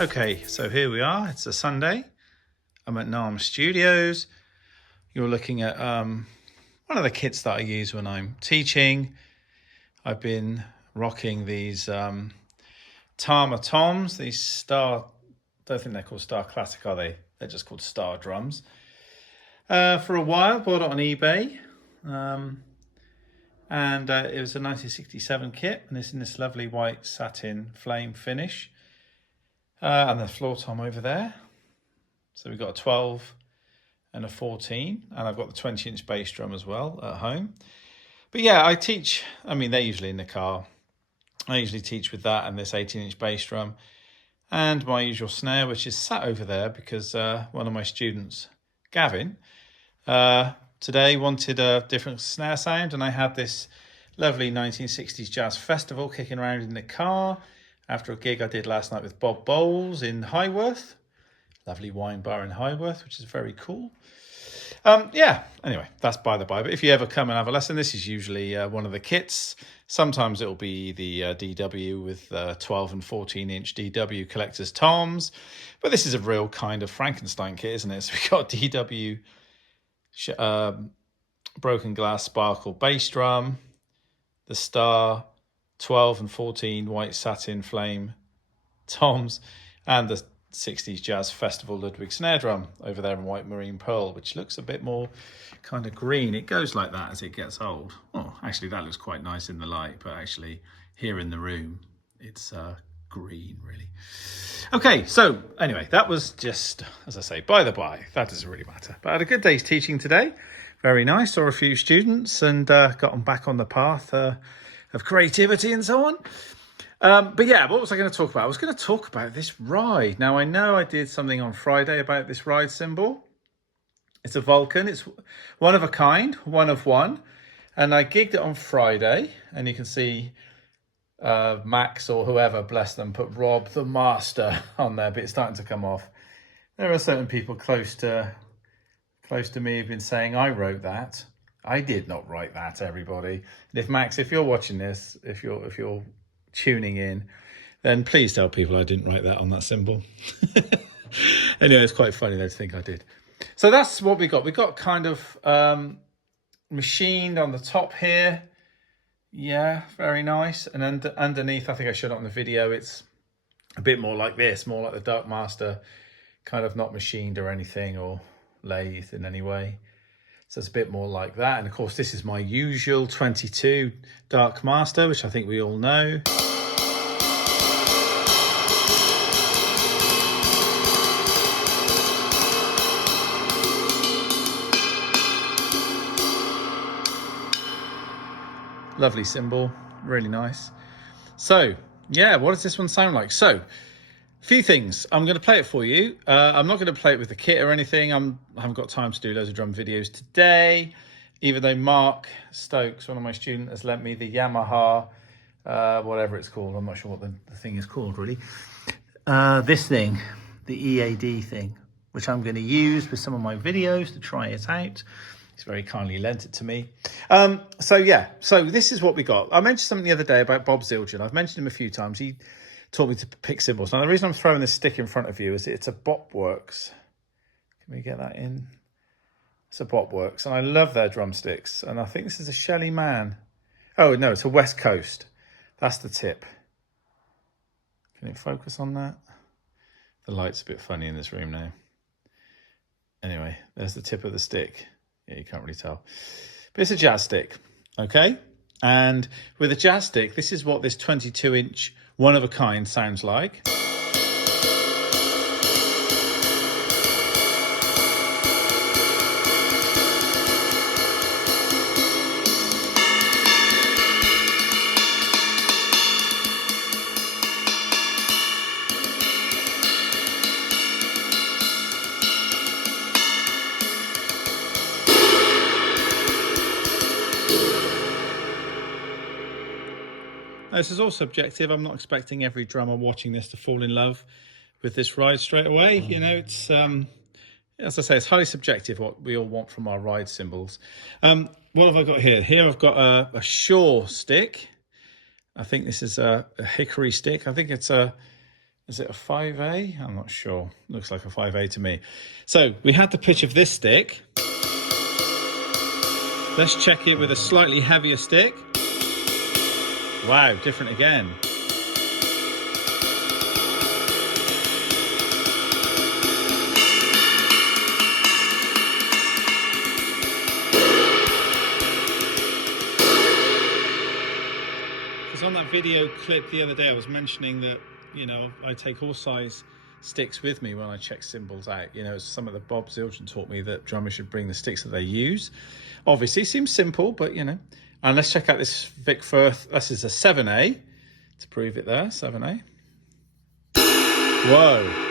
Okay, so here we are. It's a Sunday. I'm at NARM Studios. You're looking at one of the kits that I use when I'm teaching. I've been rocking these Tama Toms, these Star, don't think they're called Star Classic, are they? They're just called Star drums. For a while, bought it on eBay. And it was a 1967 kit, and it's in this lovely white satin flame finish. And the floor tom over there. So we've got a 12 and a 14, and I've got the 20-inch bass drum as well at home. But yeah, I teach, I mean, they're usually in the car. I usually teach with that and this 18-inch bass drum and my usual snare, which is sat over there because one of my students, Gavin, today wanted a different snare sound, and I had this lovely 1960s jazz festival kicking around in the car after a gig I did last night with Bob Bowles in Highworth. Lovely wine bar in Highworth, which is very cool. Yeah, anyway, that's by the by. But if you ever come and have a lesson, this is usually one of the kits. Sometimes it'll be the DW with 12 and 14-inch DW collector's toms. But this is a real kind of Frankenstein kit, isn't it? So we've got DW broken glass sparkle bass drum, the Star 12 and 14 white satin flame toms, and the 60s Jazz Festival Ludwig snare drum over there in white marine pearl, which looks a bit more kind of green. It goes like that as it gets old. Oh, actually that looks quite nice in the light, but actually here in the room it's green really. Okay, so anyway, that was just, as I say, by the by. That doesn't really matter. But I had a good day's teaching today. Very nice. Saw a few students and got them back on the path of creativity and so on. But yeah, what was I going to talk about? I was going to talk about this ride. Now, I know I did something on Friday about this ride cymbal. It's a Vulcan. It's one of a kind, one of one. And I gigged it on Friday, and you can see Max or whoever, bless them, put Rob the Master on there, but it's starting to come off. There are certain people close to me who've been saying I wrote that. I did not write that, everybody. And if Max, if you're watching this, if you're tuning in, then please tell people I didn't write that on that cymbal. Anyway, it's quite funny though to think I did. So that's what we got. We got kind of machined on the top here. Yeah, very nice. And underneath, I think I showed it on the video, it's a bit more like this, more like the Dark Master, kind of not machined or anything or lathe in any way. So it's a bit more like that. And of course, this is my usual 22 Dark Master, which I think we all know. Lovely cymbal, really nice. So yeah, what does this one sound like? So a few things. I'm going to play it for you. I'm not going to play it with the kit or anything. I haven't got time to do loads of drum videos today, even though Mark Stokes, one of my students, has lent me the Yamaha, whatever it's called. I'm not sure what the thing is called really. This thing, the EAD thing, which I'm going to use with some of my videos to try it out. He's very kindly lent it to me. So yeah, so this is what we got. I mentioned something the other day about Bob Zildjian. I've mentioned him a few times. He taught me to pick cymbals. Now, the reason I'm throwing this stick in front of you is it's a Bopworks. Can we get that in? It's a Bopworks, and I love their drumsticks. And I think this is a Shelly Man. Oh, no, it's a West Coast. That's the tip. Can it focus on that? The light's a bit funny in this room now. Anyway, there's the tip of the stick. Yeah, you can't really tell. But it's a jazz stick, okay? And with a jazz stick, this is what this 22-inch one of a kind sounds like. This is all subjective. I'm not expecting every drummer watching this to fall in love with this ride straight away. You know, it's as I say, it's highly subjective what we all want from our ride cymbals. What have I got here? Here I've got a Shaw stick. I think this is a hickory stick. I think it's Is it a 5A? I'm not sure. Looks like a 5A to me. So we had the pitch of this stick. Let's check it with a slightly heavier stick. Wow, different again. Because on that video clip the other day, I was mentioning that, you know, I take all size sticks with me when I check cymbals out. You know, some of the Bob Zildjian taught me that drummers should bring the sticks that they use. Obviously, it seems simple, but you know. And let's check out this Vic Firth. This is a 7A to prove it there. 7A. Whoa.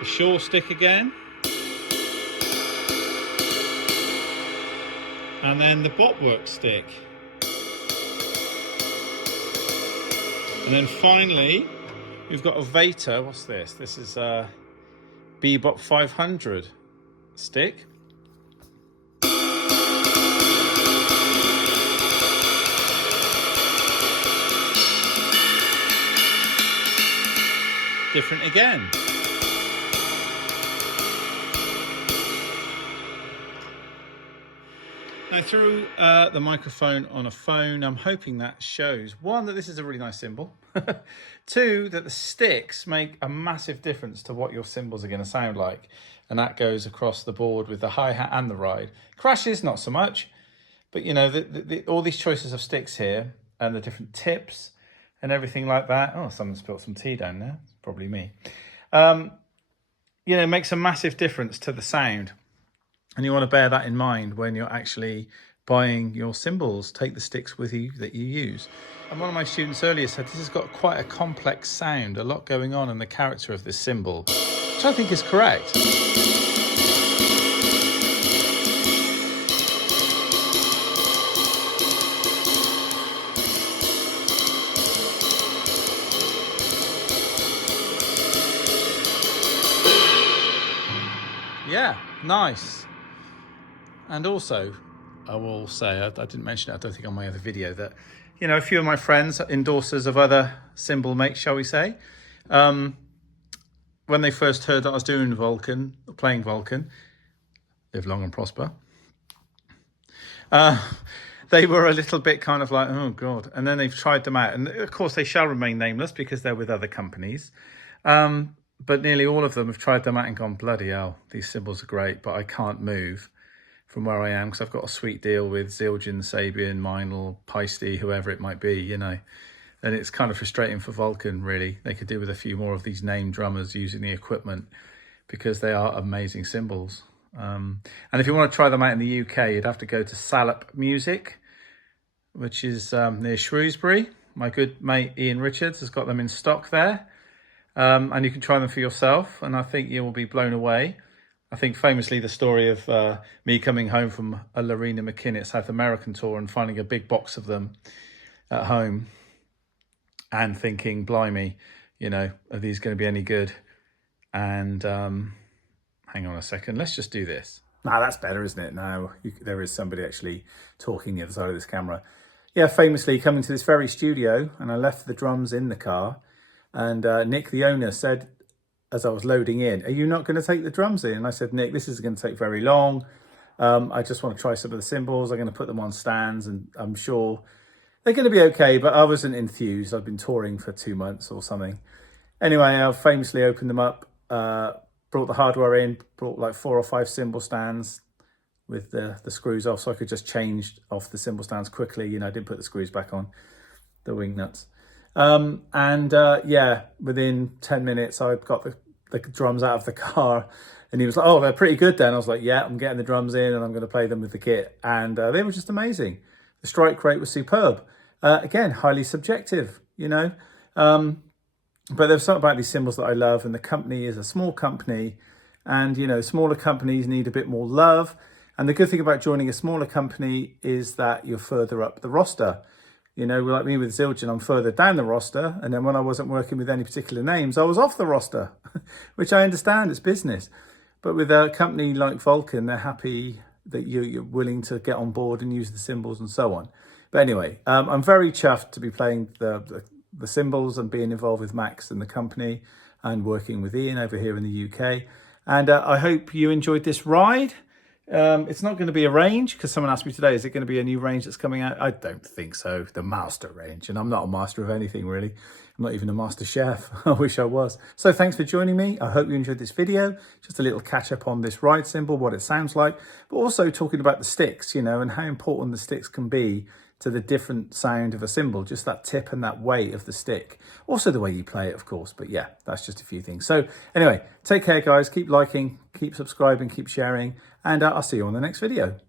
The Shaw stick again. And then the Botwork stick. And then finally, we've got a Vater. What's this? This is a Bebop 500 stick. Different again. Now through the microphone on a phone, I'm hoping that shows, one, that this is a really nice cymbal. Two, that the sticks make a massive difference to what your cymbals are going to sound like. And that goes across the board with the hi-hat and the ride. Crashes, not so much. But you know, all these choices of sticks here and the different tips and everything like that. Oh, someone spilled some tea down there. Probably me. You know, makes a massive difference to the sound. And you want to bear that in mind when you're actually buying your cymbals. Take the sticks with you that you use. And one of my students earlier said this has got quite a complex sound, a lot going on in the character of this cymbal, which I think is correct. Yeah, nice. And also, I will say, I didn't mention it, I don't think on my other video, that, you know, a few of my friends, endorsers of other cymbal mates, shall we say, when they first heard that I was doing Vulcan, playing Vulcan, live long and prosper, they were a little bit kind of like, oh God. And then they've tried them out. And of course they shall remain nameless because they're with other companies. But nearly all of them have tried them out and gone, bloody hell, these cymbals are great, but I can't move from where I am because I've got a sweet deal with Zildjian, Sabian, Meinl, Peisty, whoever it might be, you know. And it's kind of frustrating for Vulcan, really. They could do with a few more of these named drummers using the equipment because they are amazing cymbals. And if you want to try them out in the UK, you'd have to go to Salop Music, which is near Shrewsbury. My good mate Ian Richards has got them in stock there. And you can try them for yourself, and I think you will be blown away. I think famously the story of me coming home from a Lorena McKinnett South American tour and finding a big box of them at home and thinking, blimey, you know, are these going to be any good? And hang on a second, let's just do this. Now that's better, isn't it? Now there is somebody actually talking the other side of this camera. Yeah, famously coming to this very studio, and I left the drums in the car. And Nick, the owner, said, as I was loading in, are you not going to take the drums in? And I said, Nick, this is going to take very long. I just want to try some of the cymbals. I'm going to put them on stands and I'm sure they're going to be okay, but I wasn't enthused. I've been touring for 2 months or something. Anyway, I famously opened them up, brought the hardware in, brought like 4 or 5 cymbal stands with the screws off so I could just change off the cymbal stands quickly. You know, I didn't put the screws back on, the wing nuts. Yeah, within 10 minutes, I got the drums out of the car and he was like, oh, they're pretty good then. I was like, yeah, I'm getting the drums in and I'm going to play them with the kit. And they were just amazing. The strike rate was superb. Again, highly subjective, you know. But there's something about these cymbals that I love, and the company is a small company, and, you know, smaller companies need a bit more love. And the good thing about joining a smaller company is that you're further up the roster. You know, like me with Zildjian, I'm further down the roster. And then when I wasn't working with any particular names, I was off the roster, which I understand, it's business. But with a company like Vulcan, they're happy that you're willing to get on board and use the cymbals and so on. But anyway, I'm very chuffed to be playing the cymbals and being involved with Max and the company and working with Ian over here in the UK. And I hope you enjoyed this ride. It's not going to be a range, because someone asked me today, is it going to be a new range that's coming out? I don't think so. The master range. And I'm not a master of anything, really. I'm not even a master chef. I wish I was. So thanks for joining me. I hope you enjoyed this video. Just a little catch up on this ride cymbal, what it sounds like, but also talking about the sticks, you know, and how important the sticks can be to the different sound of a cymbal, just that tip and that weight of the stick. Also the way you play it, of course, but yeah, that's just a few things. So anyway, take care guys, keep liking, keep subscribing, keep sharing, and I'll see you on the next video.